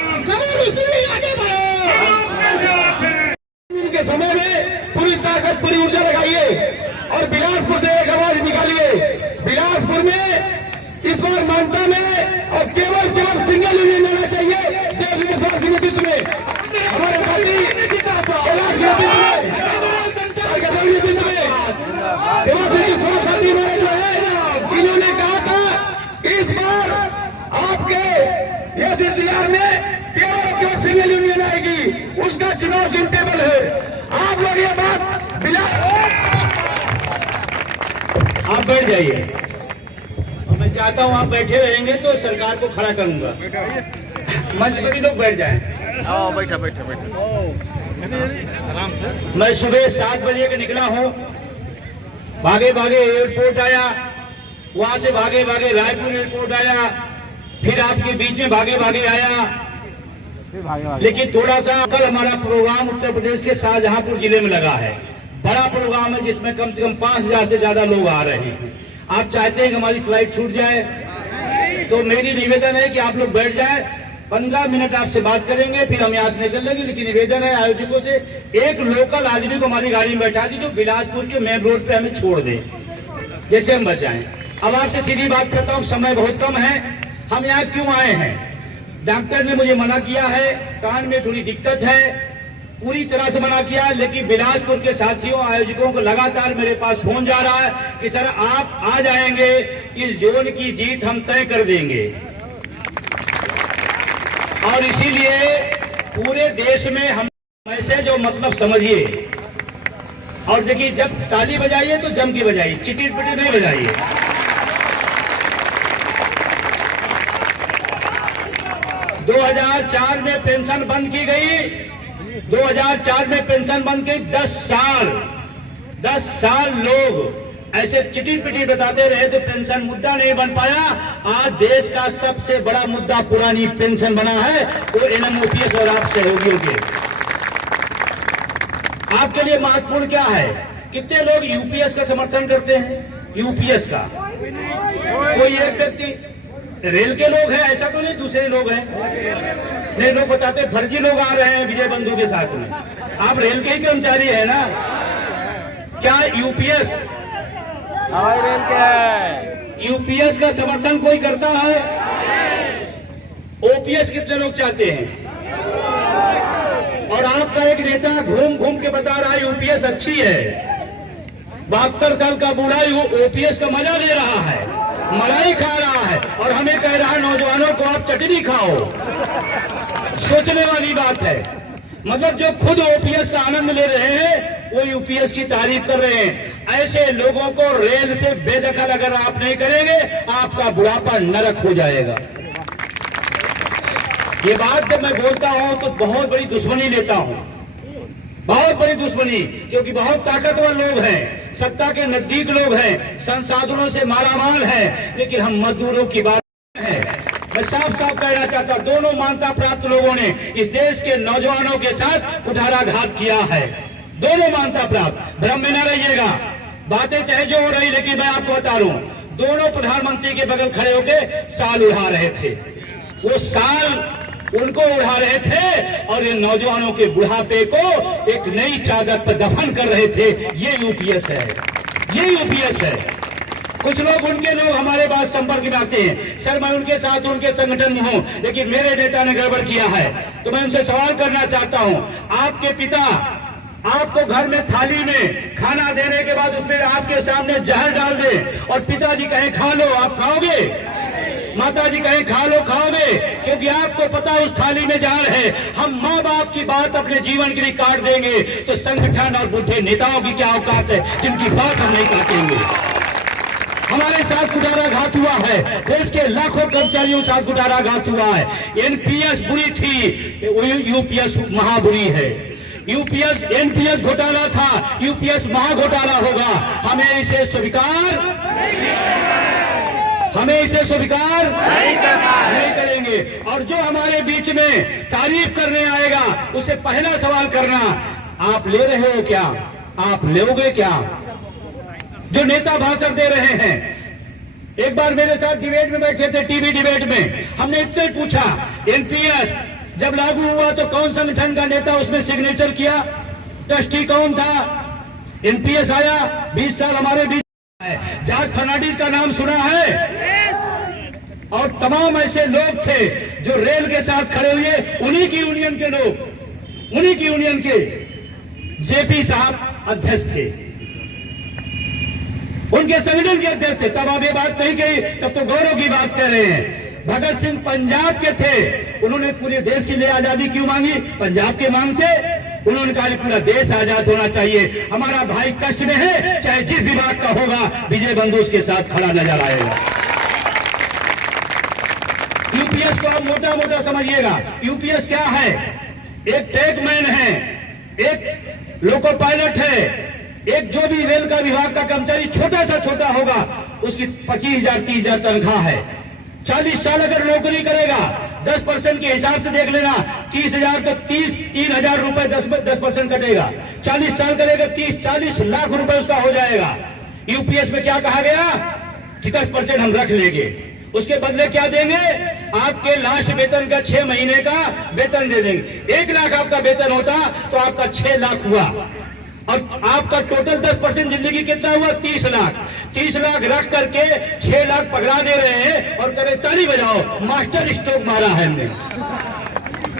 आगे बढ़ो। के समय में पूरी ताकत पूरी ऊर्जा लगाइए और बिलासपुर से एक आवाज निकालिए। बिलासपुर में इस बार मानता में और केवल सिंगल यूनियन आना चाहिए। देव विश्वास के नेतृत्व में हमारे साथी इन्होंने कहा था इस बार आपके एससीआर में केवल सिंगल यूनियन आएगी, उसका चुनाव सिंटेबल है। आप लोग ये बात आप बैठ जाइए और मैं चाहता हूं आप बैठे रहेंगे तो सरकार को खड़ा करूंगा। मंच पर भी लोग बैठ जाएं। बैठा बैठा बैठा आराम से। मैं सुबह 7 बजे के निकला हूं, भागे भागे एयरपोर्ट आया, वहां से भागे भागे रायपुर एयरपोर्ट आया, फिर आपके बीच में भागे भागे आया। लेकिन थोड़ा सा कल हमारा प्रोग्राम उत्तर प्रदेश के शाहजहांपुर जिले में लगा है। बड़ा प्रोग्राम है जिसमें कम से कम 5000 से ज्यादा लोग आ रहे हैं। आप चाहते हैं कि हमारी फ्लाइट छूट जाए, तो मेरी निवेदन है कि आप लोग बैठ जाए। 15 मिनट आपसे बात करेंगे, फिर हम यहाँ से निकल लेंगे। लेकिन निवेदन है आयोजकों से, एक लोकल आदमी को हमारी गाड़ी में बैठा दी जो बिलासपुर के मेन रोड पे हमें छोड़ दे, जैसे हम बचाएं। अब आपसे सीधी बात करता हूँ, समय बहुत कम है। हम यहाँ क्यों आए हैं? डॉक्टर ने मुझे मना किया है, कान में थोड़ी दिक्कत है, पूरी तरह से मना किया। लेकिन बिलासपुर के साथियों आयोजकों को लगातार मेरे पास फोन जा रहा है कि सर आप आ जाएंगे, इस जोन की जीत हम तय कर देंगे। और इसीलिए पूरे देश में हम मैसेज और मतलब समझिए। और देखिए, जब ताली बजाइए तो जम के बजाइए, चिटिर पिटिर नहीं बजाइए। 2004 में पेंशन बंद की गई, 2004 में पेंशन बंद की। 10 साल लोग ऐसे चिटिर पिटिर बताते रहे थे, पेंशन मुद्दा नहीं बन पाया। आज देश का सबसे बड़ा मुद्दा पुरानी पेंशन बना है, वो एनएमओपीएस और आप सहयोगियों के। आपके लिए महत्वपूर्ण क्या है? कितने लोग यूपीएस का समर्थन करते हैं? यूपीएस का कोई एक व्यक्ति? रेल के लोग हैं, ऐसा तो नहीं दूसरे लोग हैं? नहीं, लोग बताते फर्जी लोग आ रहे हैं विजय बंधु के साथ में। आप रेल के ही कर्मचारी है ना? क्या यूपीएस रेल के है? यूपीएस का समर्थन कोई करता है? ओपीएस कितने लोग चाहते हैं? और आपका एक नेता घूम घूम के बता रहा है यूपीएस अच्छी है। 72 साल का बूढ़ा ओपीएस का मजा ले रहा है, मलाई खा रहा है, और हमें कह रहा है नौजवानों को आप चटनी खाओ। सोचने वाली बात है। मतलब जो खुद ओपीएस का आनंद ले रहे हैं वो यूपीएस की तारीफ कर रहे हैं। ऐसे लोगों को रेल से बेदखल अगर आप नहीं करेंगे, आपका बुढ़ापा नरक हो जाएगा। ये बात जब मैं बोलता हूं तो बहुत बड़ी दुश्मनी लेता हूं, बहुत बड़ी दुश्मनी, क्योंकि बहुत ताकतवर लोग हैं, सत्ता के नजदीक लोग हैं, संसाधनों से मालामाल हैं, लेकिन हम मजदूरों की बात है। मैं साफ साफ कहना चाहता हूं, दोनों मान्यता प्राप्त लोगों ने इस देश के नौजवानों के साथ कुठाराघात किया है। दोनों मान्यता प्राप्त, भ्रम में न रहिएगा। बातें चाहे जो हो रही, लेकिन मैं आपको बता रहा हूं, दोनों प्रधानमंत्री के बगल खड़े होकर साल उड़ा रहे थे। वो साल उनको उड़ा रहे थे और इन नौजवानों के बुढ़ापे को एक नई चादर पर दफन कर रहे थे। ये यूपीएस है, ये यूपीएस है। कुछ लोग उनके लोग हमारे पास संपर्क में आते हैं, सर मैं उनके साथ उनके संगठन में हूं, लेकिन मेरे नेता ने गड़बड़ किया है। तो मैं उनसे सवाल करना चाहता हूं, आपके पिता आपको घर में थाली में खाना देने के बाद उसमें आपके सामने जहर डाल दे और पिताजी कहें खा लो, आप खाओगे? माता जी कहें खा लो, खाओगे? क्योंकि आपको पता उस थाली में जहर है। हम माँ बाप की बात अपने जीवन के लिए काट देंगे, तो संगठन और बुढ़े नेताओं की क्या औकात है जिनकी बात हम नहीं काटेंगे। हमारे साथ कुठाराघात हुआ है, देश के लाखों कर्मचारियों के साथ कुठाराघात हुआ है। एनपीएस बुरी थी, यूपीएस महाबुरी है। यूपीएस एनपीएस घोटाला था, यूपीएस महाघोटाला होगा। हमें इसे स्वीकार नहीं करेंगे। और जो हमारे बीच में तारीफ करने आएगा, उसे पहला सवाल करना, आप ले रहे हो क्या? आप लोगे क्या? जो नेता भाषण दे रहे हैं, एक बार मेरे साथ डिबेट में बैठे थे, टीवी डिबेट में, हमने इतने पूछा एनपीएस जब लागू हुआ तो कौन संगठन का नेता उसमें सिग्नेचर किया? ट्रस्टी कौन था? एनपीएस आया, 20 साल हमारे बीच है। जॉर्ज फर्नांडिस का नाम सुना है? और तमाम ऐसे लोग थे जो रेल के साथ खड़े हुए, उन्हीं की यूनियन के लोग, उन्हीं की यूनियन के जेपी साहब अध्यक्ष थे, उनके संगठन के अध्यक्ष थे। तब आप ये बात नहीं कही, तब तो गौरव की बात कह रहे हैं। भगत सिंह पंजाब के थे, उन्होंने पूरे देश के लिए आजादी क्यों मांगी? पंजाब के मांगते, उन्होंने कहा पूरा देश आजाद होना चाहिए, हमारा भाई कष्ट में है, चाहे जिस विभाग का होगा, विजय बंधु उसके साथ खड़ा नजर आएगा। यूपीएस को आप मोटा मोटा समझिएगा। यूपीएस क्या है? एक ट्रैकमैन है, एक लोको पायलट है, एक जो भी रेल का विभाग का कर्मचारी छोटा सा छोटा होगा, उसकी 25,000 30,000 तनख्वाह है। 40 साल अगर नौकरी करेगा, 10% के हिसाब से देख लेना, 30,000 तो 3,000 रुपए 10% कटेगा। 40 साल करेगा, 30-40 लाख रुपए उसका हो जाएगा। यूपीएस में क्या कहा गया कि 10% हम रख लेंगे, उसके बदले क्या देंगे? आपके लास्ट वेतन का 6 महीने का वेतन दे देंगे। 1 लाख आपका वेतन होता तो आपका 6 लाख हुआ, और आपका टोटल 10% जिंदगी कितना हुआ? 30 लाख। 30 लाख रख करके 6 लाख पकड़ा दे रहे हैं और करे ताली बजाओ, मास्टर स्ट्रोक मारा है हमने।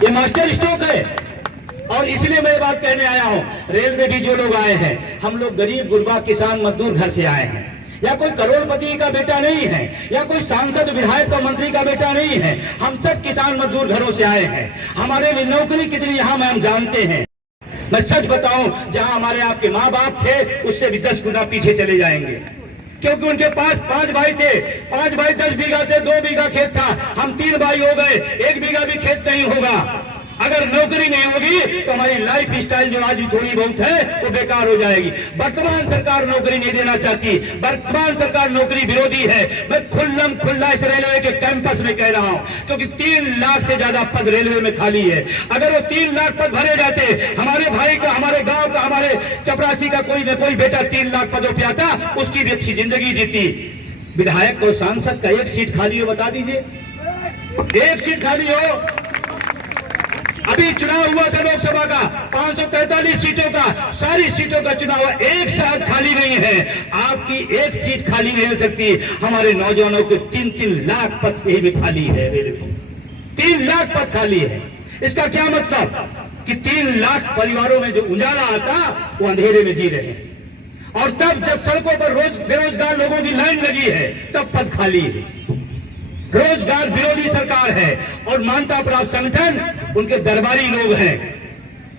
ये मास्टर स्ट्रोक है। और इसलिए मैं बात कहने आया हूं, रेल में भी जो लोग आए हैं, हम लोग गरीब गुरबा किसान मजदूर घर से आए हैं, या कोई करोड़पति का बेटा नहीं है, या कोई सांसद विधायक का मंत्री का बेटा नहीं है। हम सब किसान मजदूर घरों से आए हैं। हमारे लिए नौकरी कितनी यहां में हम जानते हैं। मैं सच बताऊं, जहां हमारे आपके माँ बाप थे, उससे भी 10 गुना पीछे चले जाएंगे, क्योंकि उनके पास 5 भाई थे, 5 भाई 10 बीघा थे, 2 बीघा खेत था। हम 3 भाई हो गए, 1 बीघा भी खेत नहीं होगा। अगर नौकरी नहीं होगी तो हमारी लाइफ स्टाइल जो आज भी थोड़ी बहुत है वो बेकार हो जाएगी। वर्तमान सरकार नौकरी नहीं देना चाहती, वर्तमान सरकार नौकरी विरोधी है। मैं खुल्ला इस रेलवे के कैंपस में कह रहा हूं, क्योंकि 3 लाख से ज्यादा पद रेलवे में खाली है। अगर वो 3 लाख पद भरे जाते, हमारे भाई का, हमारे गांव का, हमारे चपरासी का कोई न कोई बेटा 3 लाख पदों पे आता, उसकी भी अच्छी जिंदगी जीती। विधायक और सांसद का 1 सीट खाली हो, बता दीजिए, 1 सीट खाली हो। अभी चुनाव हुआ था लोकसभा का, 543 सीटों का, सारी सीटों का चुनाव, 1 साल खाली नहीं है। आपकी 1 सीट खाली नहीं हो सकती। हमारे नौजवानों के 3-3 लाख पद से ही भी खाली है रेलवे, 3 लाख पद खाली है। इसका क्या मतलब कि 3 लाख परिवारों में जो उजाला आता, वो अंधेरे में जी रहे हैं। और तब जब सड़कों पर रोज बेरोजगार लोगों की लाइन लगी है, तब पद खाली है। रोजगार विरोधी सरकार है और मान्यता प्राप्त संगठन उनके दरबारी लोग हैं।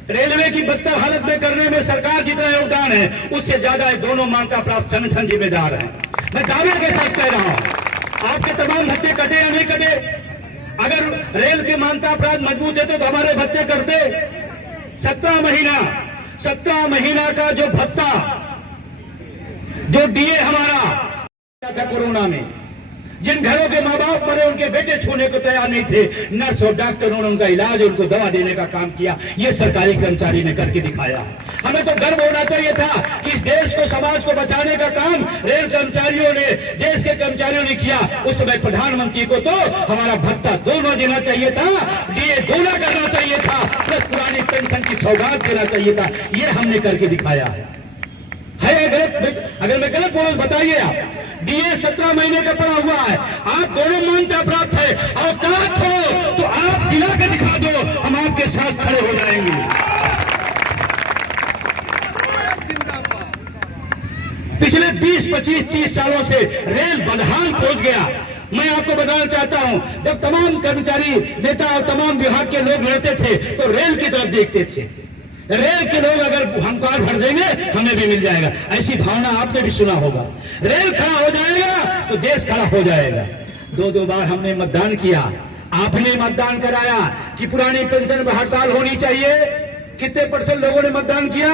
रेलवे की बदतर हालत में करने में सरकार जितना योगदान है, उससे ज्यादा दोनों मान्यता प्राप्त संगठन जिम्मेदार हैं। मैं दावे के साथ कह रहा हूं, आपके तमाम भत्ते कटे या नहीं कटे? अगर रेल के मान्यता प्राप्त मजबूत है तो हमारे भत्ते कटते। 17 महीना का जो भत्ता, जो डीए हमारा था कोरोना में, जिन घरों के माँ बाप मरे, उनके बेटे छूने को तैयार नहीं थे, नर्स और डॉक्टरों ने उनका इलाज, उनको दवा देने का काम किया। ये सरकारी कर्मचारी ने करके दिखाया। हमें तो गर्व होना चाहिए था कि इस देश को, समाज को बचाने का काम रेल कर्मचारियों ने, देश के कर्मचारियों ने किया। उस समय प्रधानमंत्री को तो हमारा भत्ता 2 देना चाहिए था, डीए 2 करना चाहिए था, प्लस पुरानी पेंशन की सौगात देना चाहिए था। ये हमने करके दिखाया है। अगर मैं गलत बोलूं बताइए आप। डीए 17 महीने का पड़ा हुआ है, आप दोनों मान्यता प्राप्त है, औकात हो तो आप दिला के दिखा दो, हम आपके साथ खड़े हो जाएंगे। पिछले 20, 25, 30 सालों से रेल बदहाल पहुंच गया। मैं आपको बताना चाहता हूं, जब तमाम कर्मचारी नेता और तमाम विभाग के लोग लड़ते थे तो रेल की तरफ देखते थे। रेल के लोग अगर हम कार भर देंगे, हमें भी मिल जाएगा, ऐसी भावना आपने भी सुना होगा। रेल खड़ा हो जाएगा तो देश खड़ा हो जाएगा। 2 बार हमने मतदान किया, आपने मतदान कराया कि पुरानी पेंशन पर हड़ताल होनी चाहिए। कितने % लोगों ने मतदान किया?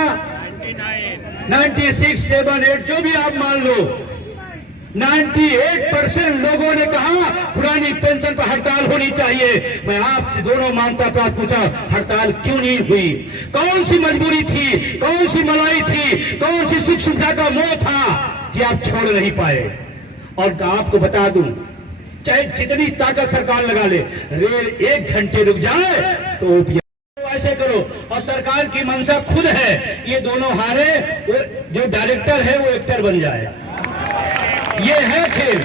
96, 7, 8 जो भी आप मान लो, 98% लोगों ने कहा पुरानी पेंशन पर हड़ताल होनी चाहिए। मैं आपसे दोनों मान्यता प्राप्त पूछा, हड़ताल क्यों नहीं हुई? कौन सी मजबूरी थी, कौन सी मलाई थी, कौन सी सुख सुविधा का मोह था कि आप छोड़ नहीं पाए? और आपको बता दूं चाहे जितनी ताकत सरकार लगा ले, रेल 1 घंटे रुक जाए तो ओपीएस ऐसे करो। और सरकार की मंशा खुद है ये दोनों हारे, वो जो डायरेक्टर है वो एक्टर बन जाए, ये है खेल।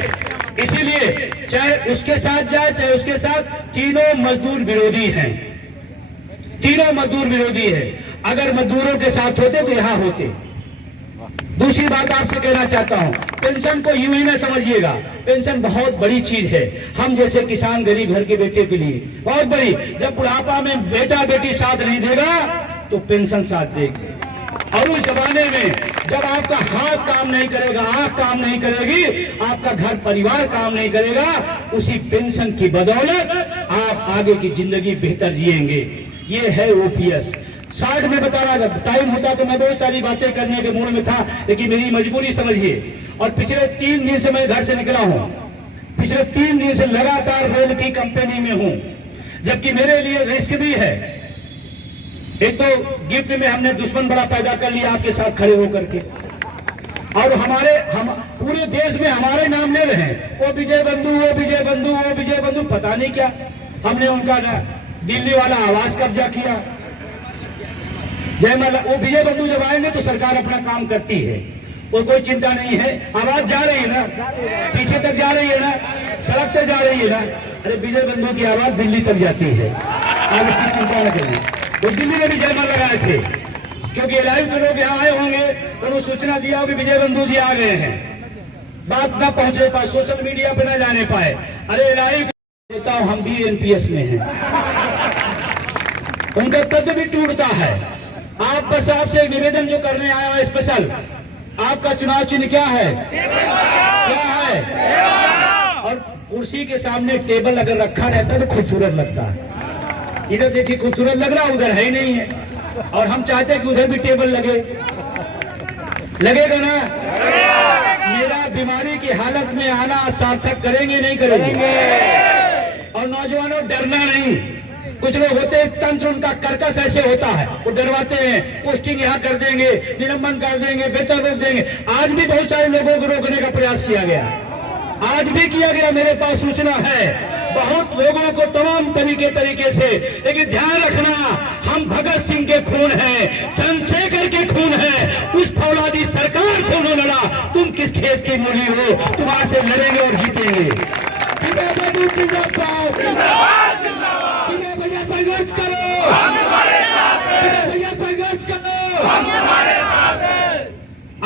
इसीलिए चाहे उसके साथ जाए चाहे उसके साथ, तीनों मजदूर विरोधी हैं, तीनों मजदूर विरोधी है। अगर मजदूरों के साथ होते तो यहां होते। दूसरी बात आपसे कहना चाहता हूं, पेंशन को यूं ही न समझिएगा, पेंशन बहुत बड़ी चीज है हम जैसे किसान गरीब घर के बेटे के लिए, बहुत बड़ी। जब बुढ़ापा में बेटा बेटी साथ नहीं देगा तो पेंशन साथ देगी। और उस जमाने में जब आपका हाथ काम नहीं करेगा, आंख काम नहीं करेगी, आपका घर परिवार काम नहीं करेगा, उसी पेंशन की बदौलत आप आगे की जिंदगी बेहतर जिएंगे। ये है ओपीएस। 60 में बता रहा था, टाइम होता तो मैं बहुत सारी बातें करने के मूड में था, लेकिन मेरी मजबूरी समझिए। और पिछले 3 दिन से मैं घर से निकला हूं, पिछले 3 दिन से लगातार रेल की कंपनी में हूं, जबकि मेरे लिए रिस्क भी है। एक तो गिफ्ट में हमने दुश्मन बड़ा पैदा कर लिया आपके साथ खड़े होकर के, और हम पूरे देश में हमारे नाम ले रहे हैं, वो विजय बंधु, वो विजय बंधु, वो विजय बंधु, पता नहीं क्या। हमने उनका ना दिल्ली वाला आवास कब्जा किया, जयमाला। वो विजय बंधु जब आएंगे तो सरकार अपना काम करती है, वो कोई चिंता नहीं है। आवाज जा रही है ना, पीछे तक जा रही है ना, सड़क तक जा रही है ना। अरे विजय बंधु की आवाज दिल्ली तक जाती है, आप इसकी चिंता न करिए। वो दिल्ली में भी जयमाला लगाए थे, क्योंकि लाइव के लोग यहाँ आए होंगे तो उन्होंने सूचना दिया कि विजय बंधु जी आ गए हैं, बात न पहुंचने पाए, सोशल मीडिया पे न जाने पाए। अरे लाइव देता हूं, हम भी एनपीएस में हैं, उनका कद भी टूटता है। आप बस आपसे एक निवेदन जो करने आया हूं स्पेशल, आपका चुनाव चिन्ह क्या है? क्या है? और कुर्सी के सामने टेबल अगर रखा रहता है तो खूबसूरत लगता है। इधर देखिए खूबसूरत लग रहा, उधर है ही नहीं है। और हम चाहते हैं कि उधर भी टेबल लगे, लगेगा ना? मेरा बीमारी की हालत में आना सार्थक करेंगे नहीं करेंगे? और नौजवानों डरना नहीं। कुछ लोग होते हैं तंत्र उनका कर्कश ऐसे होता है, वो डरवाते हैं, पोस्टिंग यहाँ कर देंगे, निलंबन कर देंगे, वेतन रोक देंगे। आज भी बहुत सारे लोगों को रोकने का प्रयास किया गया, आज भी किया गया, मेरे पास सूचना है बहुत लोगों को तमाम तरीके से। लेकिन ध्यान रखना, हम भगत सिंह के खून हैं, चंद्रशेखर के खून है, उस फौलादी सरकार से उन्होंने लड़ा। तुम किस खेत की मूली हो? तुम आज से लड़ेंगे और जीतेंगे। भैया संघर्ष करो, भैया संघर्ष करो।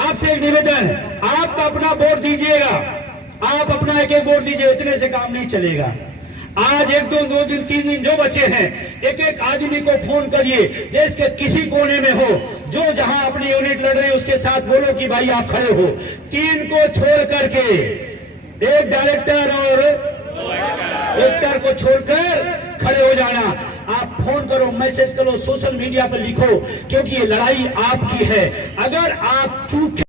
आपसे एक निवेदन, आप अपना वोट दीजिएगा, आप अपना एक वोट दीजिए, इतने से काम नहीं चलेगा। आज 1 2 दिन 3 दिन जो बचे हैं, एक आदमी को फोन करिए, देश के किसी कोने में हो, जो जहां अपनी यूनिट लड़ रहे हैं उसके साथ बोलो कि भाई आप खड़े हो। 3 को छोड़ करके, एक डायरेक्टर और एक्टर को छोड़कर खड़े हो जाना। आप फोन करो, मैसेज करो, सोशल मीडिया पर लिखो, क्योंकि ये लड़ाई आपकी है। अगर आप चूक